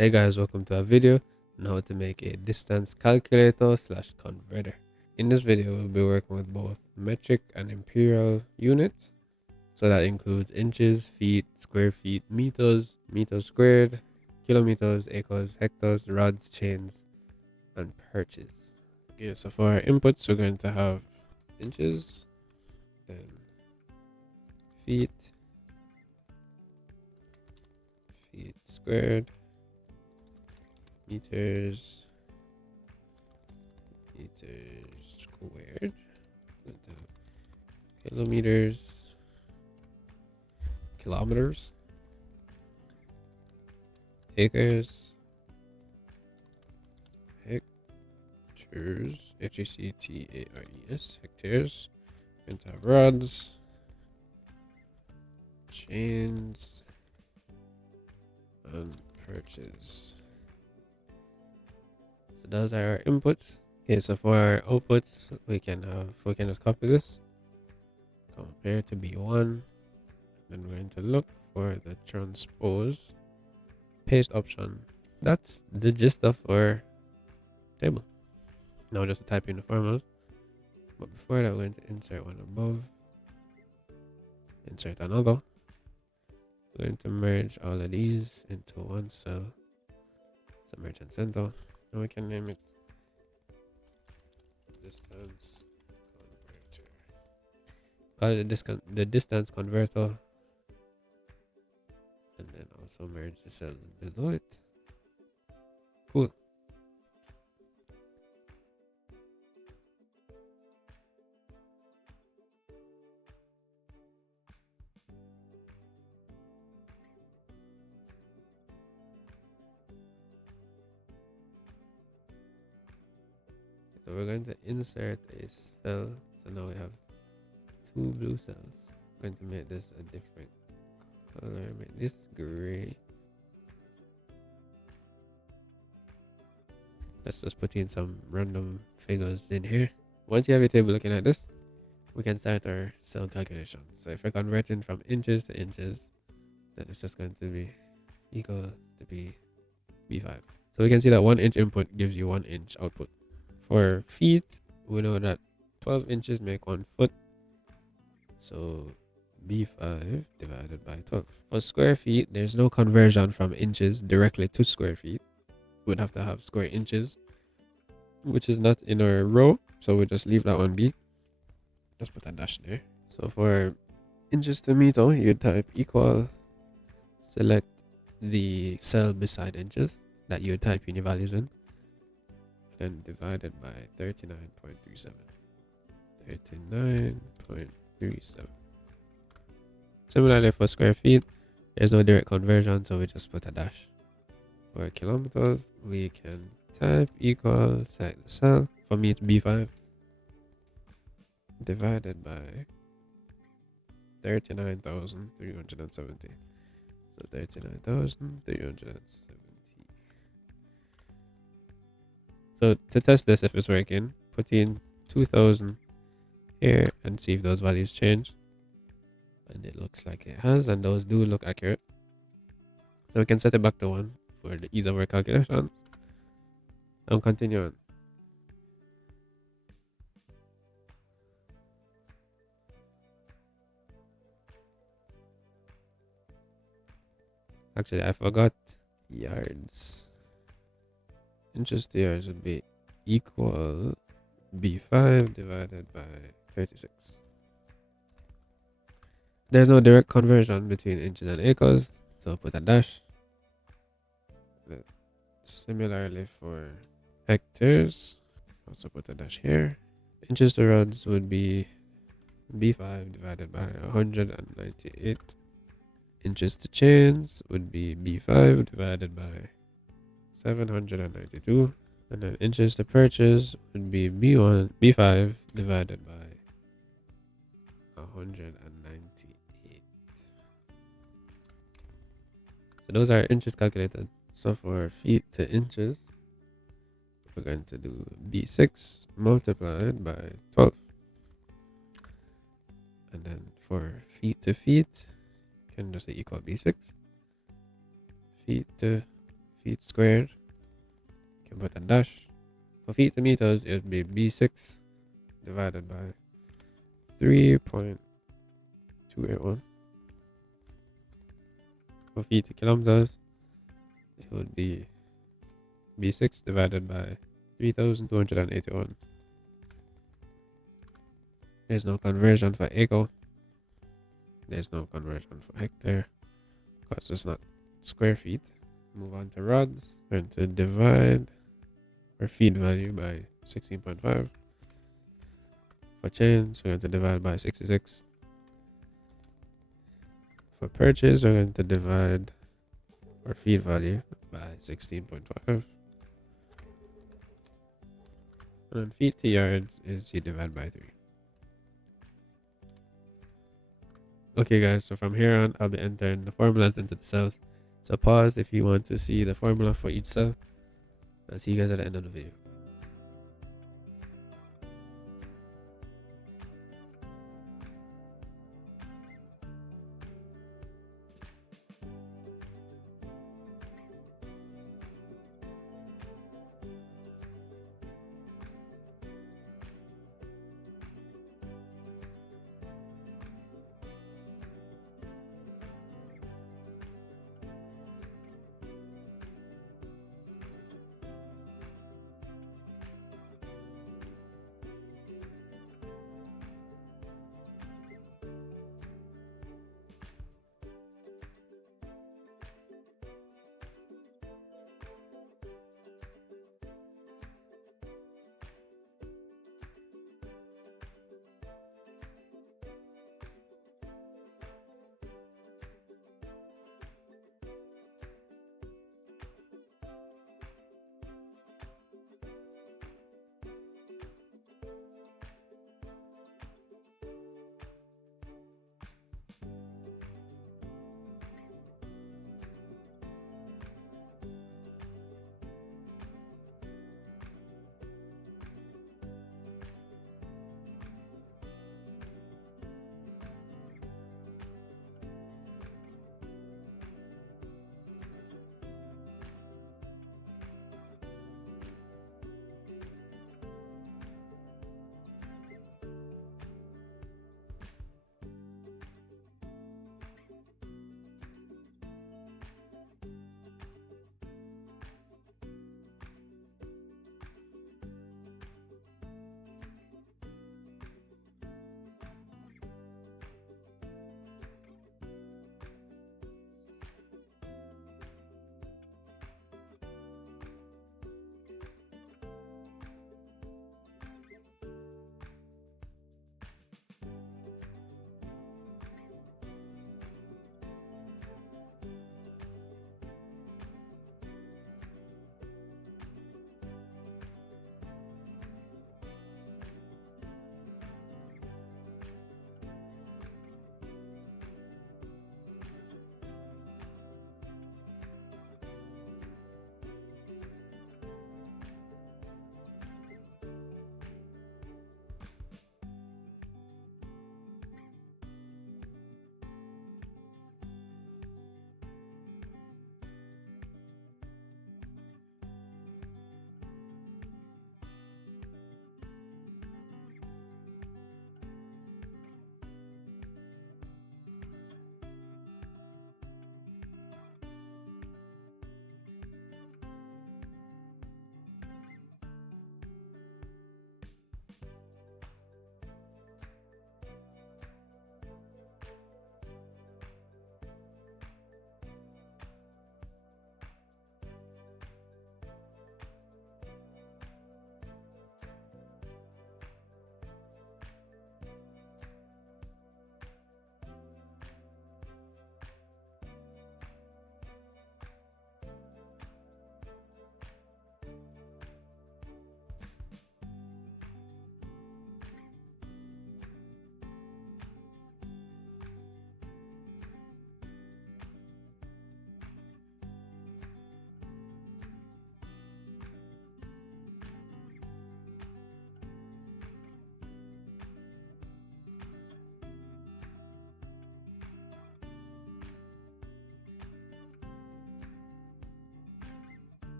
Hey guys, welcome to our video on how to make a distance calculator / converter. In this video, we'll be working with both metric and imperial units. So that includes inches, feet, square feet, meters, meters squared, kilometers, acres, hectares, rods, chains, and perches. Okay, so for our inputs, we're going to have inches, then feet, feet squared, meters, meters squared, kilometers, kilometers, acres, hectares, hectares, hectares, and have rods, chains, and perches. So those are our inputs. Okay, so for our outputs, we can just copy this, compare to B1, then we're going to look for the transpose paste option. That's the gist of our table. Now just type in the formulas, but before that, we're going to insert one above, insert another. We're going to merge all of these into one cell, so merge and center, and we can name it distance converter. Call it the distance converter, and then also merge the cells below it. Cool. So we're going to insert a cell. So now we have two blue cells. I'm going to make this a different color. Make this gray. Let's just put in some random figures in here. Once you have your table looking at this, we can start our cell calculation. So if we're converting from inches to inches, then it's just going to be equal to be B5. So we can see that 1 inch input gives you 1 inch output. For feet, we know that 12 inches make 1 foot. So B5 divided by 12. For square feet, there's no conversion from inches directly to square feet. We'd have to have square inches, which is not in our row. So we just leave that one be. Just put a dash there. So for inches to meter, you type equal, select the cell beside inches that you type in your values in, then divided by 39.37. 39.37. Similarly for square feet, there's no direct conversion, so we just put a dash. For kilometers, we can type equal, select the cell. For me, it's B5 divided by 39,370. So 39,370. So to test this, if it's working, put in 2000 here and see if those values change. And it looks like it has, and those do look accurate. So we can set it back to 1 for the ease of our calculation. And continue on. Actually, I forgot yards. Inches to yards would be equal B5 divided by 36. There's no direct conversion between inches and acres, so put a dash. Similarly for hectares, also put a dash here. Inches to rods would be B5 divided by 198. Inches to chains would be B5 divided by 792. And then inches to perches would be B5 divided by 198. So those are inches calculated. So for feet to inches, we're going to do B6 multiplied by 12. And then for feet to feet, you can just say equal B6. Feet to feet squared. You can put a dash. For feet to meters, it would be B6 divided by 3.281. For feet to kilometers, it would be B6 divided by 3,281. There's no conversion for acre. There's no conversion for hectare because it's not square feet. Move on to rods. We're going to divide our feet value by 16.5. For chains, we're going to divide by 66. For perches, we're going to divide our feet value by 16.5. And then feet to yards is you divide by 3. Okay guys, so from here on, I'll be entering the formulas into the cells. So pause if you want to see the formula for each cell. I'll see you guys at the end of the video.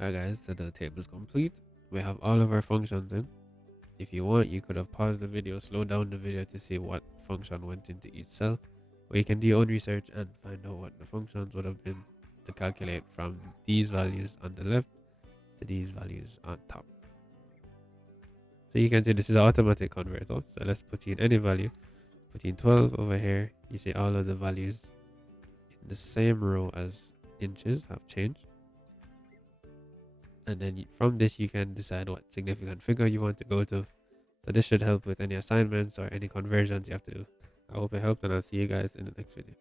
Alright guys, so the table is complete. We have all of our functions in. If you want, you could have paused the video, slow down the video to see what function went into each cell, or you can do your own research and find out what the functions would have been to calculate from these values on the left to these values on top. So you can see this is an automatic converter. So let's put in any value. Put in 12 over here. You see all of the values in the same row as inches have changed. And then from this, you can decide what significant figure you want to go to. So this should help with any assignments or any conversions you have to do. I hope it helped, and I'll see you guys in the next video.